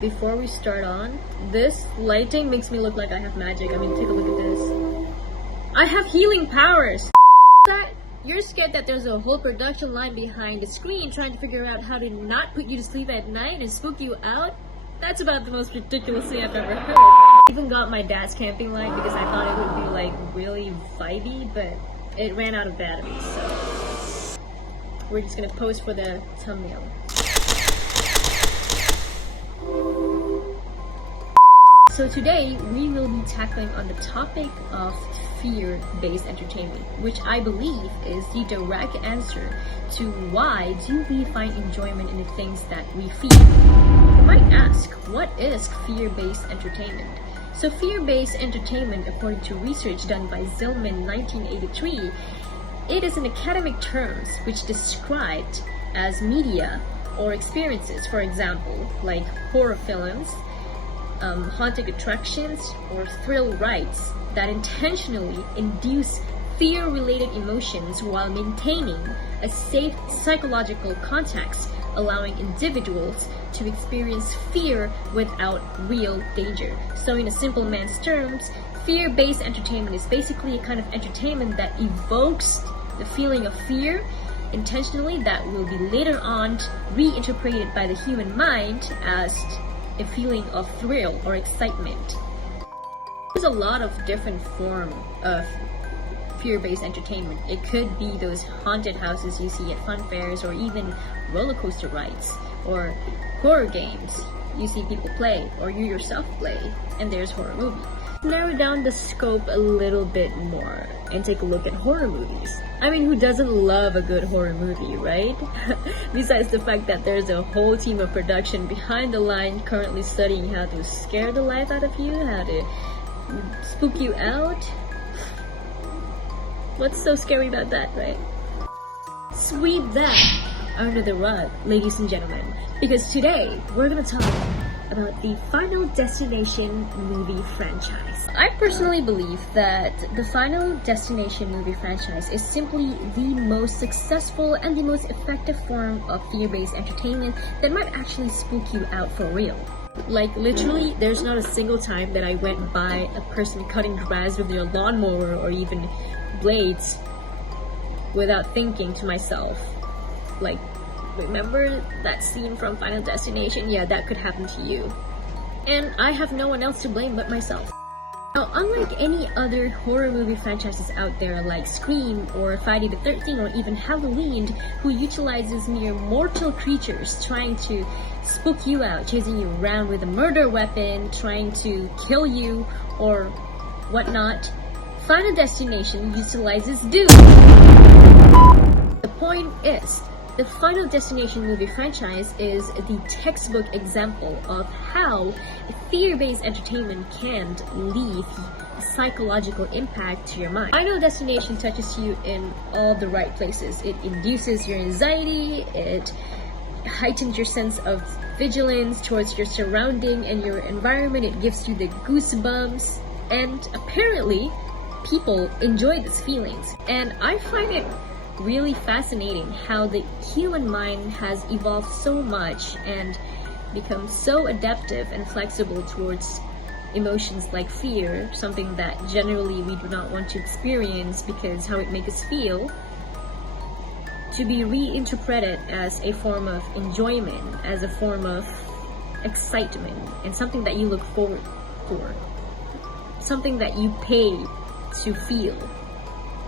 Before we start on, this lighting makes me look like I have magic. I mean, take a look at this. I have healing powers! That you're scared that there's a whole production line behind the screen trying to figure out how to not put you to sleep at night and spook you out? That's about the most ridiculous thing I've ever heard. I even got my dad's camping light because I thought it would be like really vibey, but it ran out of batteries, so we're just gonna post for the thumbnail. So today we will be tackling on the topic of fear-based entertainment, which I believe is the direct answer to why do we find enjoyment in the things that we fear. You might ask, what is fear-based entertainment? So fear-based entertainment, according to research done by Zillman 1983, it is an academic term which described as media or experiences, for example, like horror films, haunted attractions, or thrill rides that intentionally induce fear-related emotions while maintaining a safe psychological context, allowing individuals to experience fear without real danger. So in a simple man's terms, fear-based entertainment is basically a kind of entertainment that evokes the feeling of fear intentionally that will be later on reinterpreted by the human mind as a feeling of thrill or excitement. There's a lot of different forms of fear-based entertainment. It could be those haunted houses you see at fun fairs, or even roller coaster rides, or horror games you see people play, or you yourself play, and there's horror movies. Narrow down the scope a little bit more and take a look at horror movies. I mean, who doesn't love a good horror movie, right? Besides the fact that there's a whole team of production behind the line currently studying how to scare the life out of you, how to spook you out. What's so scary about that, right? Sweep that under the rug, ladies and gentlemen, because today we're gonna talk about the Final Destination movie franchise. I personally believe that the Final Destination movie franchise is simply the most successful and the most effective form of fear-based entertainment that might actually spook you out for real. Like literally, there's not a single time that I went by a person cutting grass with their lawnmower or even blades without thinking to myself, like, remember that scene from Final Destination? Yeah, that could happen to you. And I have no one else to blame but myself. Now, unlike any other horror movie franchises out there like Scream or Friday the 13th or even Halloween, who utilizes mere mortal creatures trying to spook you out, chasing you around with a murder weapon, trying to kill you or whatnot, Final Destination utilizes Doom. The point is, the Final Destination movie franchise is the textbook example of how fear-based entertainment can leave a psychological impact to your mind. Final Destination touches you in all the right places. It induces your anxiety, it heightens your sense of vigilance towards your surrounding and your environment, it gives you the goosebumps, and apparently people enjoy these feelings. And I find it really fascinating how the human mind has evolved so much and become so adaptive and flexible towards emotions like fear, something that generally we do not want to experience because how it makes us feel, to be reinterpreted as a form of enjoyment, as a form of excitement, and something that you look forward for, something that you pay to feel.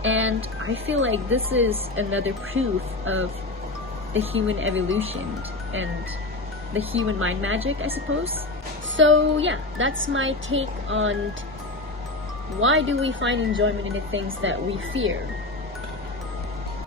And I feel like this is another proof of the human evolution and the human mind magic, I suppose. So yeah, that's my take on why do we find enjoyment in the things that we fear.